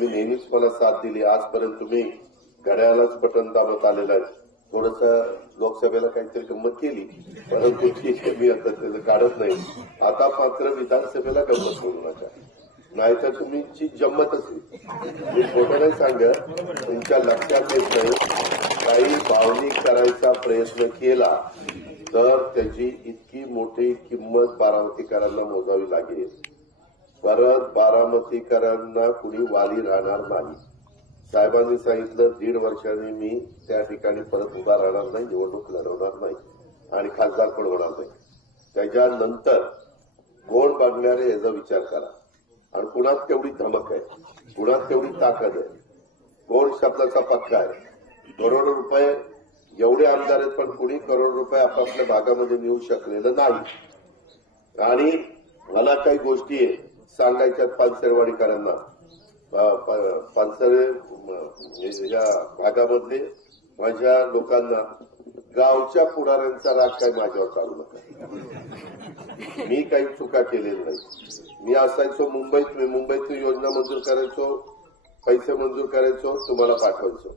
तुम्ही नेहमीच मला साथ दिली. आजपर्यंत तुम्ही घड्याळालाच बटन दाबत आलेला आहे. थोडस लोकसभेला काहीतरी गंमत केली परंतु मी आता त्याचं काढत नाही. आता मात्र विधानसभेला गंमत करू नका नाहीतर तुमची जम्मत असेल. मी खोटं नाही सांगत. तुमच्या लक्षात येत नाही. काही भावनिक करायचा प्रयत्न केला तर त्याची इतकी मोठी किंमत बारामतीकरांना मोजावी लागेल. परत बारामतीकरांना कुणी वाली राहणार नाही. साहेबांनी सांगितलं दीड वर्षांनी मी त्या ठिकाणी परत उभा राहणार नाही निवडणूक लढवणार नाही आणि खासदार पण होणार नाही. त्याच्यानंतर गोड बांधणारे याचा विचार करा. आणि कुणात तेवढी धमक आहे कुणात तेवढी ताकद आहे. गोड शब्दाचा पक्का आहे. करोड रुपये एवढे आमदार आहेत पण कुणी करोड रुपये आपापल्या भागामध्ये नेऊ शकलेलं नाही. आणि मला काही गोष्टी आहे. सांगायच्या पानसरवाडीकरांना. प- पानसरे या भागामधले माझ्या लोकांना गावच्या पुढाऱ्यांचा राग काय माझ्यावर चालू नका. मी काही चुका केलेली नाही. मी असायचो मुंबईत मी मुंबईत योजना मंजूर करायचो पैसे मंजूर करायचो तुम्हाला पाठवायचो.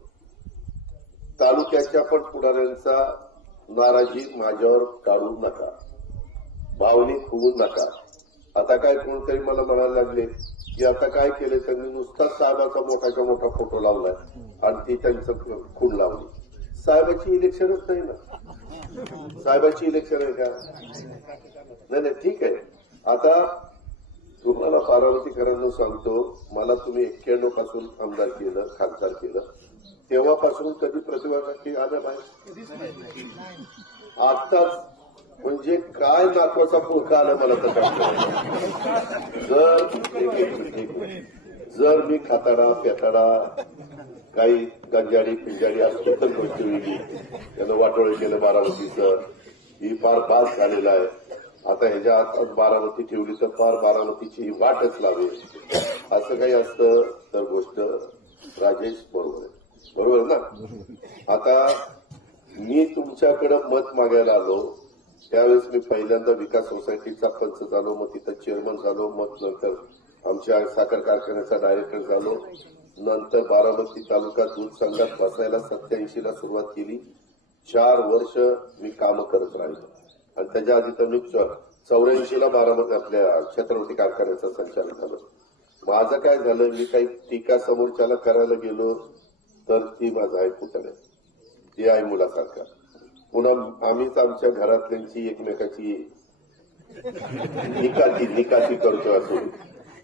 तालुक्याच्या पण पुढाऱ्यांचा नाराजी माझ्यावर काढू नका. भावनिक होऊ नका. आता काय कोणतरी मला म्हणायला लागले की आता काय केले त्यांनी नुसताच साहेबाचा मोठाच्या मोठा फोटो लावलाय आणि ती त्यांचं खूण लावली. साहेबाची इलेक्शनच नाही ना. साहेबाची इलेक्शन आहे का? नाही नाही ठीक आहे. आता तुम्हाला बारामतीकरांना सांगतो मला तुम्ही एक्क्याण्णवपासून आमदार केलं खासदार केलं. तेव्हापासून कधी प्रतिभा की आल्या नाही? आताच म्हणजे काय नातवाचा फुलका आला मला तर जर जर मी खाताडा पेताडा काही गंजाडी पिंजाडी असतो तर गोष्टी वेगळी त्यानं वाटोळे केलं बारामतीचं. ही फार बास झालेला आहे. आता ह्याच्या हातात बारामती ठेवली तर फार बारामतीची ही वाटच लावेल असं काही असतं तर गोष्ट राजेश बरोबर आहे. बरोबर ना? आता मी तुमच्याकडे मत मागायला आलो. त्यावेळेस मी पहिल्यांदा विकास सोसायटीचा पंच झालो मग तिथं चेअरमन झालो मग नंतर आमच्या साखर कारखान्याचा डायरेक्टर झालो. नंतर बारामती तालुका दूध संघात बसायला सत्याऐंशी ला सुरुवात केली. चार वर्ष मी काम करत राहिलो. आणि त्याच्या आधी तर मी चौऱ्याऐंशी ला बारामती आपल्या छत्रपती कारखान्याचा संचालक झालो. माझं काय झालं मी काही टीका समोरच्याला करायला गेलो तर ती माझा आहे पुतळे ती आहे मुलासारखा. पुन्हा आम्हीच आमच्या घरातल्यांची एकमेकाची निकाती निकाती करतो असून.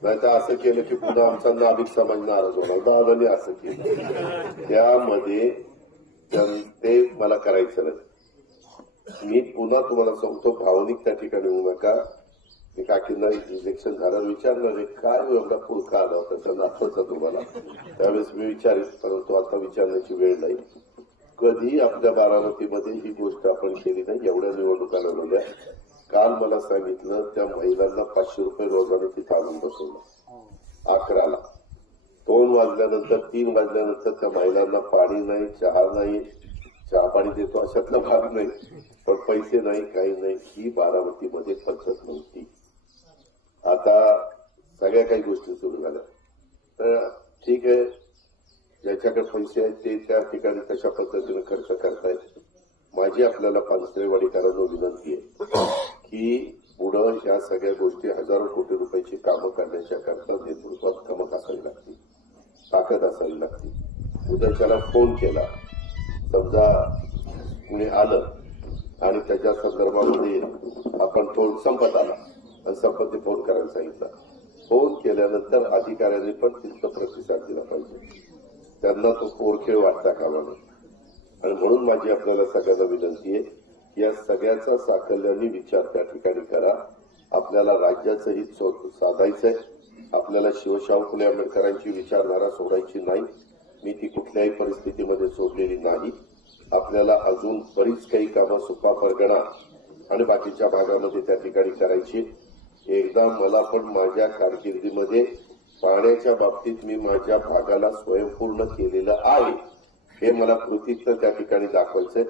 नाहीतर असं केलं की पुन्हा आमचा नाभिक समाज नाराज होणार. दादाने असं केलं. त्यामध्ये ते मला करायचं नाही. मी पुन्हा तुम्हाला सांगतो भावनिक त्या ठिकाणी होऊ नका. मी काकींना इलेक्शन झाल्यावर विचारणार काय हो एवढा पुरखा आला होता? त्यांना नातवाचा तुम्हाला. त्यावेळेस मी विचारेन परंतु आता विचारण्याची वेळ नाही. कधी आपल्या बारामतीमध्ये ही गोष्ट आपण केली नाही. एवढ्या निवडणुका लढवल्या. काल मला सांगितलं त्या महिलांना पाचशे रुपये रोजाने तिथे आणून बसवलं. अकराला. दोन वाजल्यानंतर तीन वाजल्यानंतर त्या महिलांना पाणी नाही चहा नाही चहा पाणी देतो अशातला भाग नाही. पण पैसे नाही काही नाही. ही बारामतीमध्ये पद्धत नव्हती. आता सगळ्या काही गोष्टी सुरू झाल्या. तर ठीक आहे. ज्याच्याकडे पैसे आहेत ते त्या ठिकाणी तशा पद्धतीने खर्च करतायत माझी आपल्याला पानसरेवाडीकरांना विनंती आहे की पुढं ह्या सगळ्या गोष्टी हजारो कोटी रुपयाची कामं करण्याच्या करता नेतृत्वात कमक असावी लागतील ताकद असावी लागते. उद्याच्याला फोन केला समजा कुणी आलं आणि त्याच्या संदर्भामध्ये आपण फोन संपत आला आणि संपत्ती फोन करायला सांगितला. फोन केल्यानंतर अधिकाऱ्यांनी पण तिथं प्रतिसाद दिला पाहिजे. त्यांना तो पोरखेळ वाटता कामा नये आणि म्हणून माझी आपल्याला सगळ्यांना विनंती आहे की या सगळ्याचा साकल्याने विचार त्या ठिकाणी करा. आपल्याला राज्याचं हित साधायचंय. आपल्याला शिवशाहू फुले आंबेडकरांची विचारधारा सोडायची नाही. मी ती कुठल्याही परिस्थितीमध्ये सोडलेली नाही. आपल्याला अजून बरीच काही कामं सुपा परगणा आणि बाकीच्या भागामध्ये त्या ठिकाणी करायची. एकदा मला पण माझ्या कारकिर्दीमध्ये पाण्याच्या बाबतीत मी माझ्या भागाला स्वयंपूर्ण केलेलं आहे हे मला कृतीतनं त्या ठिकाणी दाखवायचंय.